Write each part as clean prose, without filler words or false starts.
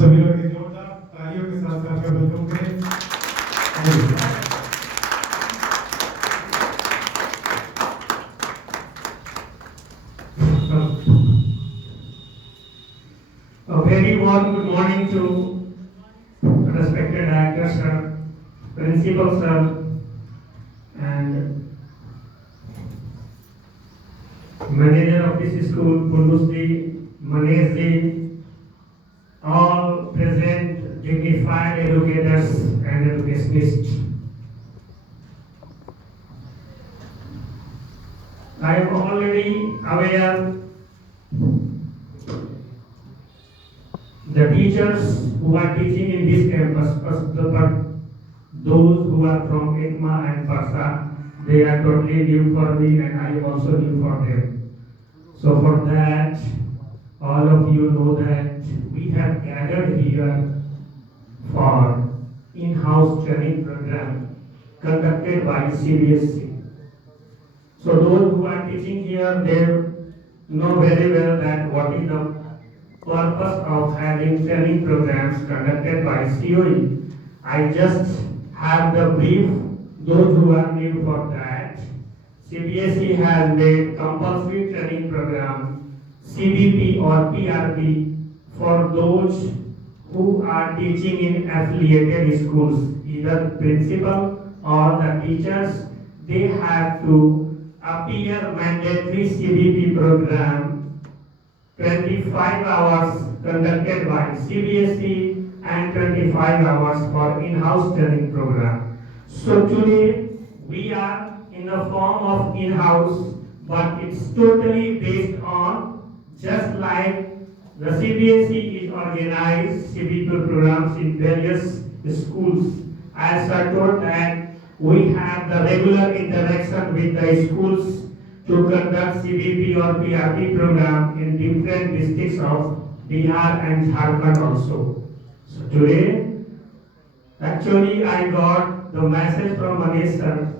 सभी लोग एक जोरदार तालियों के साथ आपका वेलकम करें। A very warm good morning to respected director sir, principal sir, and manager of this school, Pundusji, Maneshji, all present dignified educators and educationists. I am already aware the teachers who are teaching in this campus, but those who are from ICMA and Parsa, they are totally new for me and I am also new for them. So for that, all of you know that we have gathered here for in-house training program conducted by CBSE. So those who are teaching here, they know very well that what is the purpose of having training programs conducted by COE. I just have the brief, those who are new for that. CBSE has made compulsory training program, CBP or PRP, for those who are teaching in affiliated schools, either principal or the teachers. They have to appear mandatory CBP program, 25 hours conducted by CBSE and 25 hours for in-house training program. So today we are in the form of in-house, but it's totally based on just like the CBSE is organized CBP programs in various schools. As I told that we have the regular interaction with the schools to conduct CBP or PRP program in different districts of Bihar and Jharkhand also. So today, actually I got the message from Manish sir.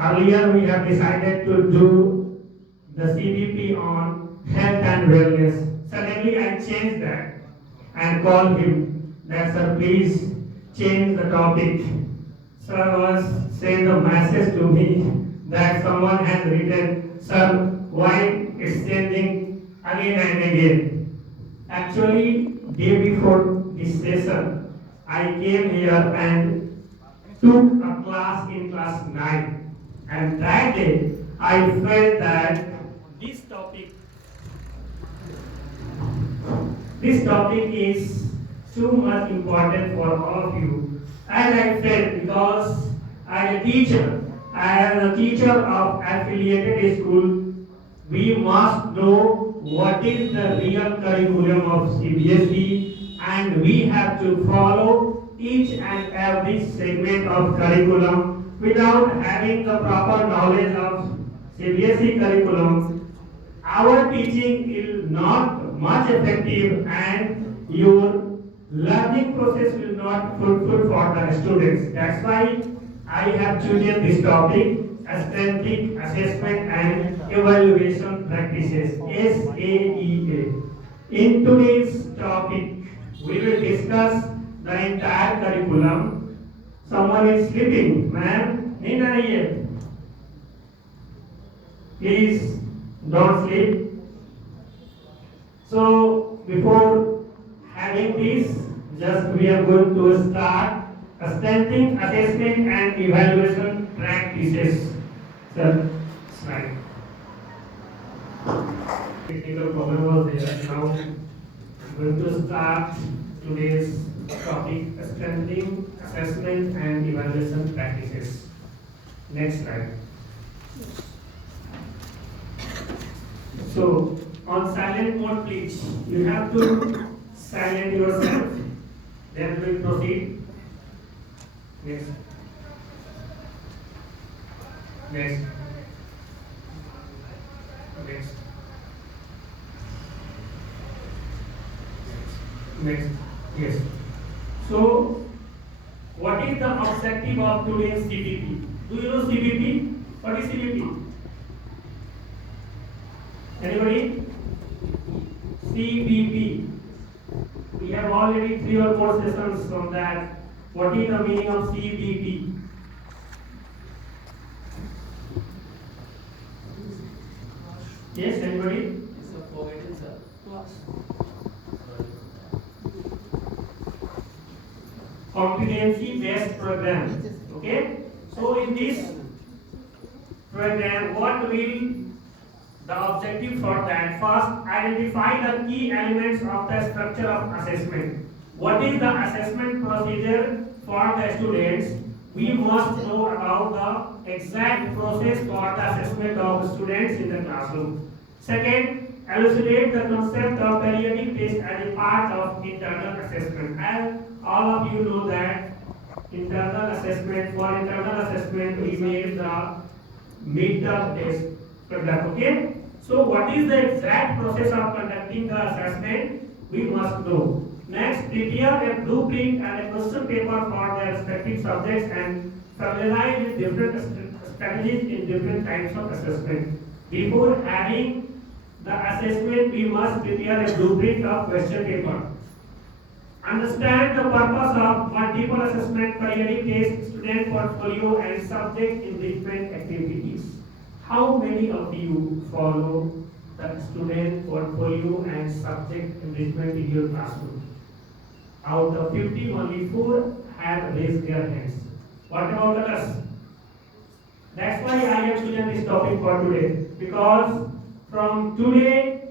Earlier we have decided to do the CBP on health and wellness. Suddenly I changed that and called him that sir please change the topic. Sir was sent a message to me that someone has written, sir, why it's changing again and again. Actually, day before this session, I came here and took a class in class 9. And that day, I felt that this topic is too much important for all of you. As I felt, because as a teacher of affiliated school, we must know what is the real curriculum of CBSE and we have to follow each and every segment of curriculum. Without having the proper knowledge of CBSE curriculum, our teaching is not much effective and your learning process will not fruitful for the students. That's why I have chosen this topic, Aesthetic Assessment and Evaluation Practices, SAEA. In today's topic, we will discuss the entire curriculum. Someone is sleeping, ma'am, need nahi hai. Please don't sleep. So before having this, just we are going to start strengthening assessment and evaluation practices. Sir, slide. Technical problem was there. Now I'm going to start today's topic, strengthening assessment and evaluation practices. Next slide. So on silent mode, please. You have to silent yourself. Then we will proceed. Next. Next. Next. Next. Yes. So, what is the objective of today's CBP? Do you know CBP? What is CBP? Anybody? CBP. We have already 3 or 4 sessions from that. What is the meaning of CBT? Yes, anybody? Competency based program. Okay? So in this program, what will the objective for that? First, identify the key elements of the structure of assessment. What is the assessment procedure for the students? We must know about the exact process for the assessment of students in the classroom. Second, elucidate the concept of periodic test as a part of internal assessment. As all of you know that for internal assessment we made the midterm test conduct. Okay? So what is the exact process of conducting the assessment? We must know. Next, prepare a blueprint and a question paper for their respective subjects and familiarize with different strategies in different types of assessment. Before having the assessment, we must prepare a blueprint of question paper. Understand the purpose of multiple assessment, periodic test, student portfolio and subject enrichment activities. How many of you follow the student portfolio and subject enrichment in your classroom? Out of 50, only 4 have raised their hands. What about others? That's why I have chosen this topic for today. Because from today,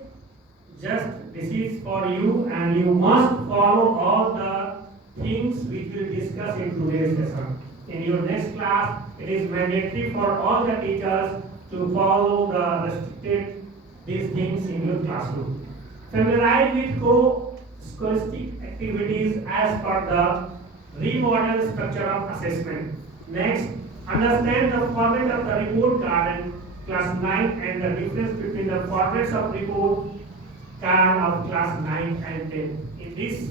just this is for you and you must follow all the things which we will discuss in today's session. In your next class, it is mandatory for all the teachers to follow the restricted these things in your classroom. Familiarize with scholastic activities as per the remodel structure of assessment. Next, understand the format of the report card in class 9 and the difference between the formats of report card of class 9 and 10. In this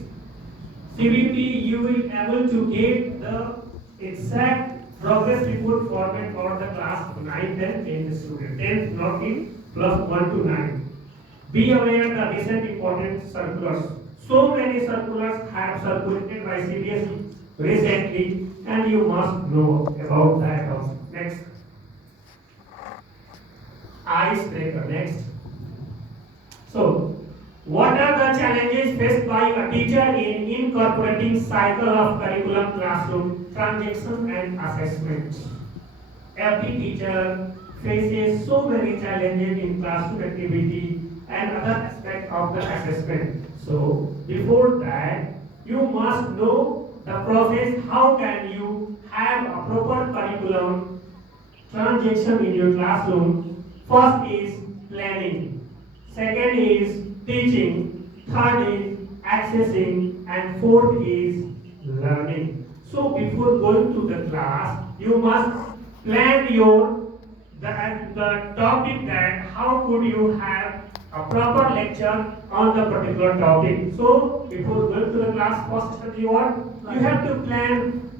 CVP, you will be able to get the exact progress report format for the class 9, 10, 10 student. 10 not in plus 1 to 9. Be aware the recent important circulars. So many circulars have circulated by CBSE recently and you must know about that also. Next. Icebreaker. Next. So, what are the challenges faced by a teacher in incorporating cycle of curriculum, classroom, transaction and assessment? Every teacher faces so many challenges in classroom activity and other aspects of the assessment. So, before that, you must know the process. How can you have a proper curriculum transaction in your classroom? First is planning. Second is teaching. Third is accessing. And fourth is learning. So, before going to the class, you must plan the topic that how could you have a proper lecture on the particular topic. So, before going to the class, first step you have to plan.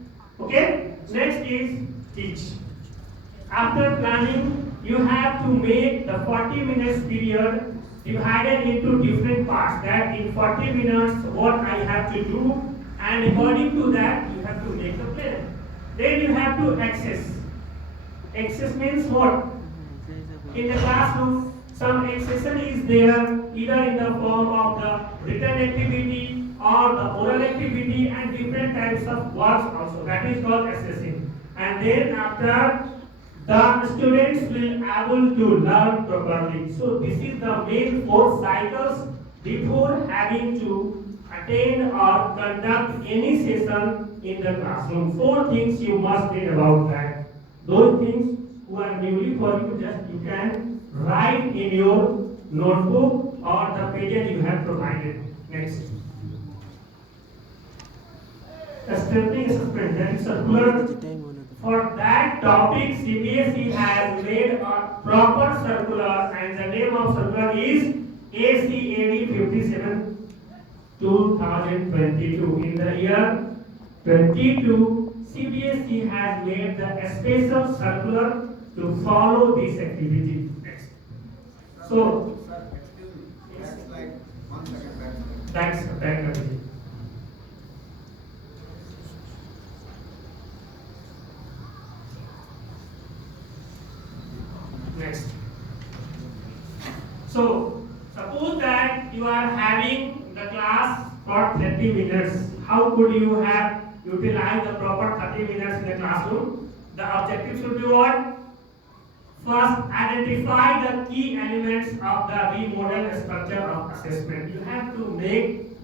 Okay? Next is teach. After planning, you have to make the 40 minutes period divided into different parts. That in 40 minutes, what I have to do, and according to that, you have to make the plan. Then you have to access. Access means what? In the classroom, some accession is there either in the form of the written activity or the oral activity and different types of works also. That is called accessing. And then after, the students will able to learn properly. So this is the main 4 cycles before having to attend or conduct any session in the classroom. 4 things you must read about that. Those things who are newly for you, just you can write in your notebook or the pages you have provided. Next. A strengthening assessment, that is circular. For that topic, CBSE has made a proper circular and the name of circular is ACAD 57 2022. In the year 22, CBSE has made the special circular to follow this activity. Next. So, Sir, excuse me. That's like 1 second back. Thanks. So, suppose that you are having the class for 30 minutes. How could you have utilized the proper 30 minutes in the classroom? The objective should be what? First, identify the key elements of the remodel structure of assessment. You have to make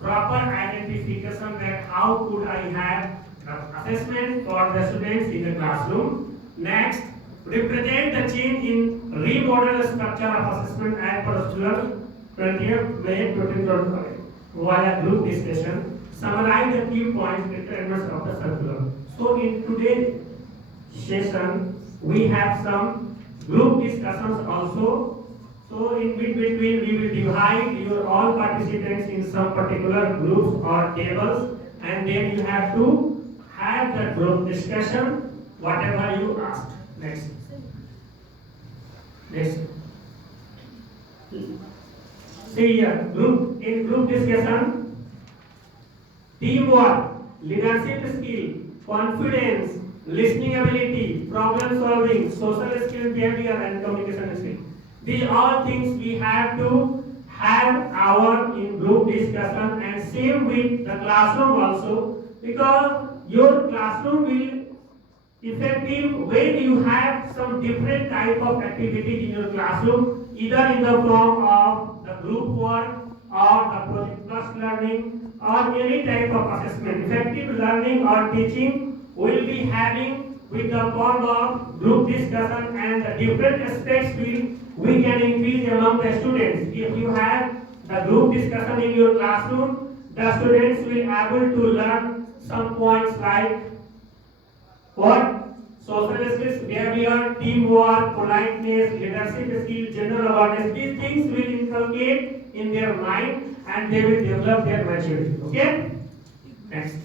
proper identification that how could I have the assessment for the students in the classroom. Next, represent the change in remodel structure of assessment as per circular 20th May 2025 via group discussion. Summarize the key points requirements of the circular. So in today's session, we have some group discussions also. So in between we will divide your all participants in some particular groups or tables, and then you have to have the group discussion whatever you asked. Next. See here, in group discussion, teamwork, leadership skill, confidence, listening ability, problem solving, social skill, behavior, and communication skill. These all things we have to have our in group discussion, and same with the classroom also, because your classroom will effective when you have some different type of activities in your classroom, either in the form of the group work or the project plus learning or any type of assessment. Effective learning or teaching will be having with the form of group discussion, and the different aspects we can increase among the students. If you have the group discussion in your classroom, the students will able to learn some points like what? Social skills, behavior, teamwork, politeness, leadership skills, general awareness. These things will inculcate in their mind and they will develop their maturity. Okay? Next.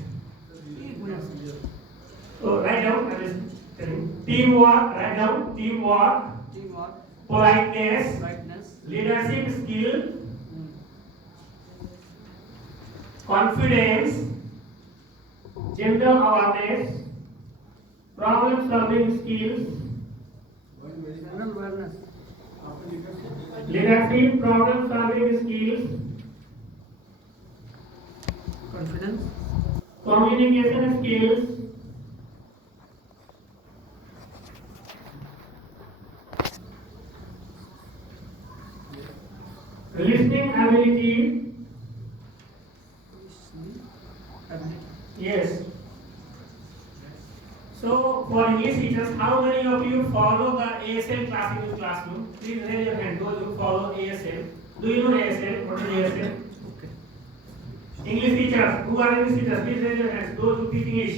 So write down, I will tell you. Teamwork, write down. Teamwork, politeness, leadership skill, confidence, general awareness, problem solving skills, leadership, problem solving skills, confidence, communication skills, listening ability. Yes. So for English teachers, how many of you follow the ASL class in your classroom? Please raise your hand. Those who follow ASL. Do you know ASL? What is ASL? Okay. English teachers, who are English teachers? Please raise your hands. Those who teach English.